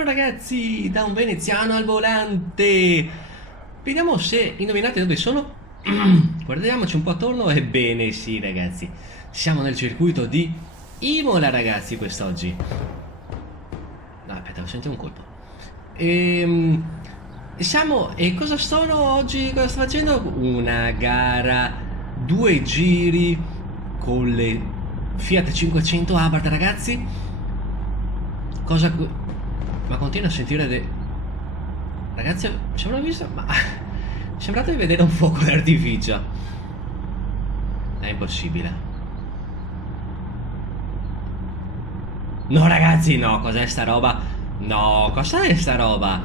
Buongiorno ragazzi, da un veneziano al volante. Vediamo se indovinate dove sono. Guardiamoci un po' attorno. Ebbene sì ragazzi, siamo nel circuito di Imola ragazzi quest'oggi. No, aspetta, ho sentito un colpo. E cosa sono oggi? Cosa sto facendo? Una gara, due giri con le Fiat 500 Abarth ragazzi. Ma continuo a sentire Ragazzi, ci avrò visto? Ma sembrate di vedere un fuoco d'artificio. È impossibile. No ragazzi, no, cos'è sta roba? No, cos'è sta roba?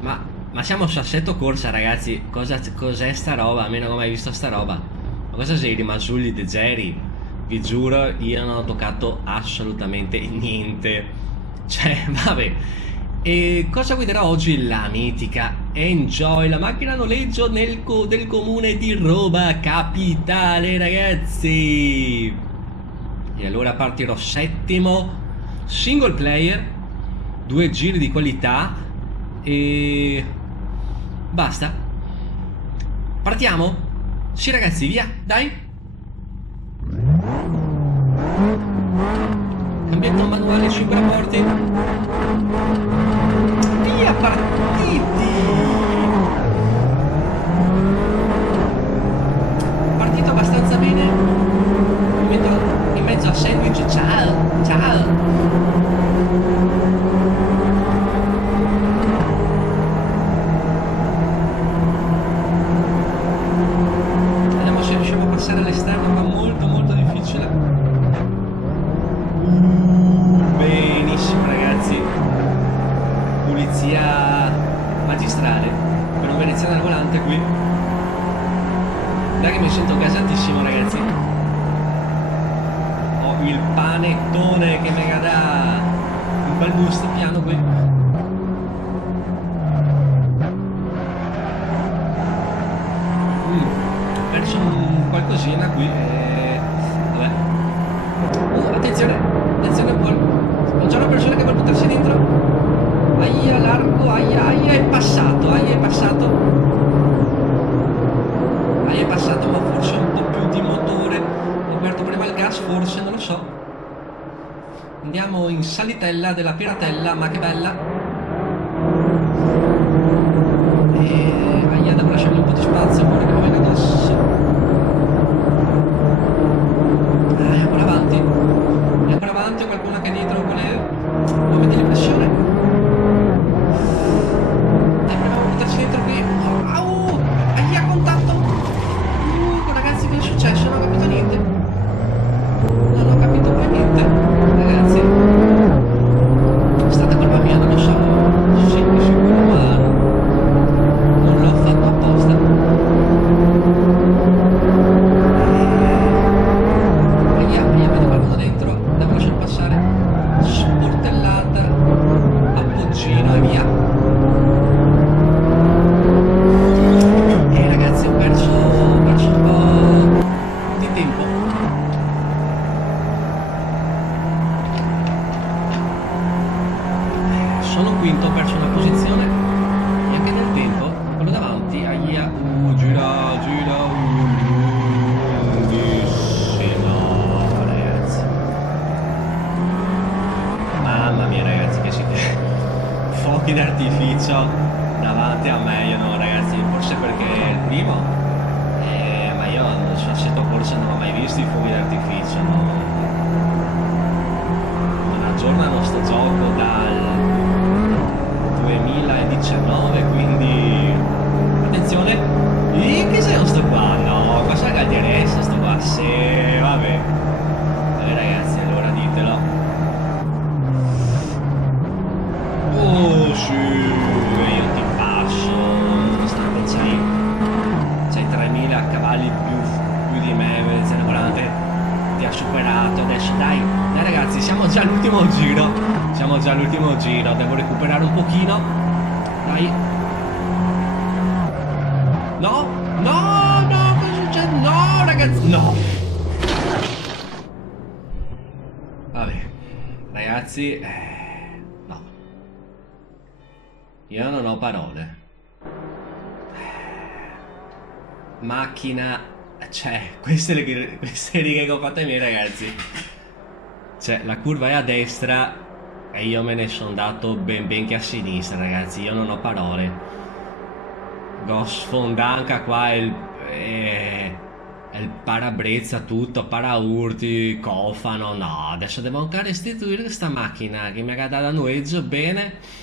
Ma siamo su assetto corsa ragazzi. Cos'è sta roba? Almeno non ho mai visto sta roba. Ma cosa sei rimasugli de Jerry? Vi giuro, io non ho toccato assolutamente niente. Cioè, vabbè. E cosa guiderà oggi la mitica Enjoy, la macchina a noleggio del comune di Roma Capitale, ragazzi. E allora partirò settimo, single player, due giri di qualità e basta. Partiamo? Sì ragazzi, via, dai. Cambietto manuale 5 rapporti. Via partiti. Partito abbastanza bene. Mi metto in mezzo a sandwich. Ciao, ciao. Vediamo se riusciamo a passare all'esterno, ma molto molto difficile. Benissimo ragazzi, pulizia magistrale per un veneziano al volante qui. Dai che mi sento gasatissimo ragazzi. Ho il panettone che mi dà un bel gusto piano qui. Ho perso un qualcosina qui vabbè. Attenzione. Attenzione, c'è una persona che vuole buttarsi dentro. Aia, largo, aia, è passato, aia, è passato. Aia, è passato, ma forse un po' più di motore. Ho aperto prima il gas, forse, non lo so. Andiamo in salitella della piratella, ma che bella. E aia, devo lasciargli un po' di spazio, pure che mi venga addosso. Ancora avanti. E ancora avanti, qualcuno che è dietro con le momenti di pressione. Dai, proviamo a buttarci dentro qui. Au! Aia, contatto! Ragazzi, cosa è successo? Non ho capito niente. Non ho capito più niente. Ragazzi. È stata colpa mia, non lo so. Sì, sicuro, ma non l'ho fatto apposta. Vedo qualcuno dentro, devo lasciare passare. Sportellata, appoggino e via. E ragazzi, ho perso un po' di tempo. Sono quinto, ho perso una posizione e anche nel tempo, quello davanti, aia, gira, mamma mia ragazzi, che siete fuochi d'artificio davanti a me. Io no ragazzi, forse perché è il primo, ma io non so se forse non ho mai visto i fuochi d'artificio, non aggiornano sto gioco dal 2019, quindi attenzione. Che sei sto qua? No, cosa gaglieressa sto qua? Sì, vabbè ragazzi, allora ditelo. Oh sì, io ti passo, nonostante c'hai 3000 cavalli più di me, veneziano volante ti ha superato. Adesso dai ragazzi, siamo già all'ultimo giro, devo recuperare un pochino, dai. No, cosa succede? No ragazzi, no. Vabbè ragazzi, no. Io non ho parole. Macchina. Cioè, queste righe che ho fatto ai miei ragazzi. Cioè, la curva è a destra e io me ne sono andato ben che a sinistra, ragazzi. Io non ho parole. Go sfondanca qua il parabrezza tutto, paraurti, cofano. No, adesso devo ancora restituire questa macchina che mi ha dato a noleggio bene.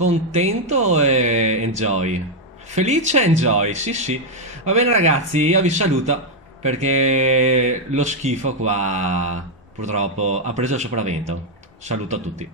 Contento e enjoy. Felice e enjoy, sì sì. Va bene ragazzi, io vi saluto perché lo schifo qua purtroppo ha preso il sopravvento. Saluto a tutti.